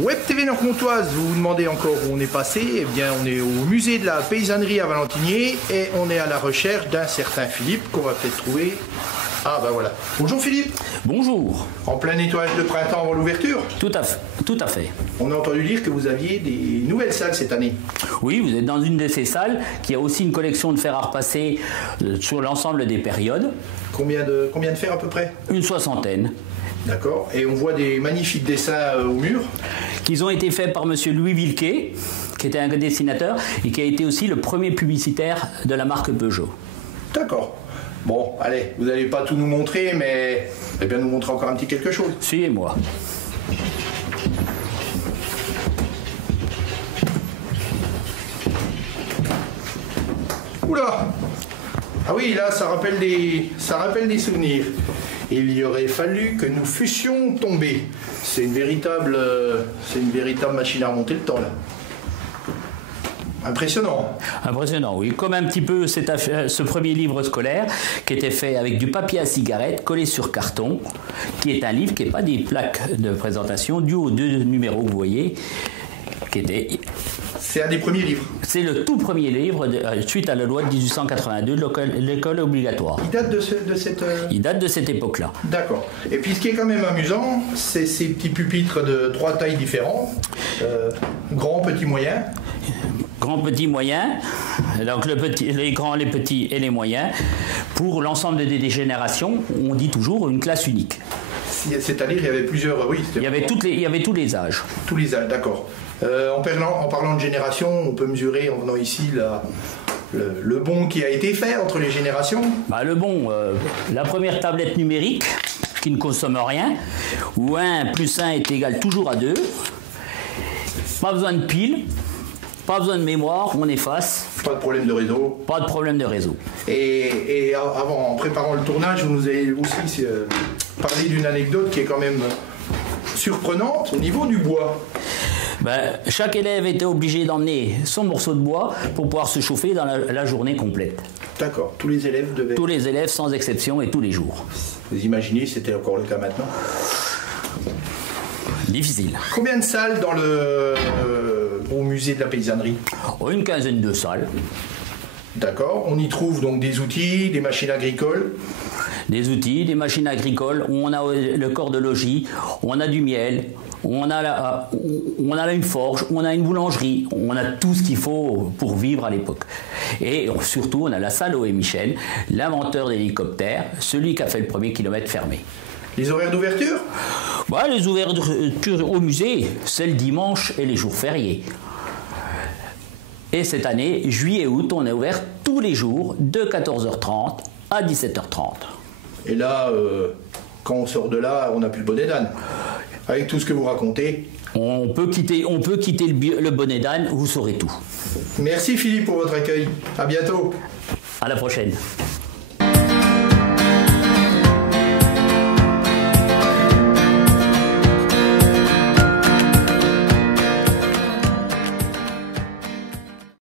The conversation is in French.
Web TV Nord-Comtoise, vous vous demandez encore où on est passé. Eh bien, on est au musée de la paysannerie à Valentinier et on est à la recherche d'un certain Philippe qu'on va peut-être trouver. Ah ben voilà. Bonjour Philippe. Bonjour. En plein nettoyage de printemps avant l'ouverture. Tout à fait. On a entendu dire que vous aviez des nouvelles salles cette année. Oui, vous êtes dans une de ces salles qui a aussi une collection de fer à repasser sur l'ensemble des périodes. Combien de fer à peu près? Une soixantaine. D'accord. Et on voit des magnifiques dessins au mur. Qui ont été faits par monsieur Louis Vilquet, qui était un dessinateur et qui a été aussi le premier publicitaire de la marque Peugeot. D'accord. Bon, allez, vous n'allez pas tout nous montrer, mais vous allez bien nous montrer encore un petit quelque chose. Suivez-moi. Oula! Ah oui, là, ça rappelle des souvenirs. Il y aurait fallu que nous fussions tombés. C'est une véritable machine à remonter le temps, là. Impressionnant. Impressionnant, oui. Comme un petit peu ce premier livre scolaire qui était fait avec du papier à cigarette collé sur carton, qui est un livre qui n'est pas des plaques de présentation, dû aux deux numéros que vous voyez, qui était... C'est un des premiers livres. C'est le tout premier livre suite à la loi de 1882 de l'école obligatoire. Il date Il date de cette époque-là. D'accord. Et puis ce qui est quand même amusant, c'est ces petits pupitres de 3 tailles différentes. Grand, petit, moyen. Grand, petit, moyen. Donc les grands, les petits et les moyens. Pour l'ensemble des générations, on dit toujours une classe unique. C'est-à-dire il y avait plusieurs... Oui, il y avait tous les âges. Tous les âges, d'accord. En parlant de génération, on peut mesurer en venant ici le bond qui a été fait entre les générations. Bah, le bond, la première tablette numérique qui ne consomme rien, où 1 plus 1 est égal toujours à 2. Pas besoin de pile, pas besoin de mémoire, on efface. Pas de problème de réseau. Pas de problème de réseau. Et avant, en préparant le tournage, vous nous avez aussi parlé d'une anecdote qui est quand même surprenante au niveau du bois. Ben, chaque élève était obligé d'emmener son morceau de bois pour pouvoir se chauffer dans la journée complète. D'accord, tous les élèves devaient... Tous les élèves sans exception et tous les jours. Vous imaginez si c'était encore le cas maintenant? Difficile. Combien de salles dans au musée de la paysannerie? Une quinzaine de salles. D'accord, on y trouve donc des outils, des machines agricoles. Des outils, des machines agricoles, où on a le corps de logis, où on a du miel, où on a une forge, où on a une boulangerie, où on a tout ce qu'il faut pour vivre à l'époque. Et surtout, on a la salle Oé Michel, l'inventeur d'hélicoptères, celui qui a fait le premier kilomètre fermé. Les horaires d'ouverture? Bah, les ouvertures au musée, c'est le dimanche et les jours fériés. Et cette année, juillet-août, on est ouvert tous les jours de 14h30 à 17h30. Et là, quand on sort de là, on n'a plus le bonnet d'âne. Avec tout ce que vous racontez. On peut quitter le bonnet d'âne, vous saurez tout. Merci Philippe pour votre accueil. À bientôt. À la prochaine.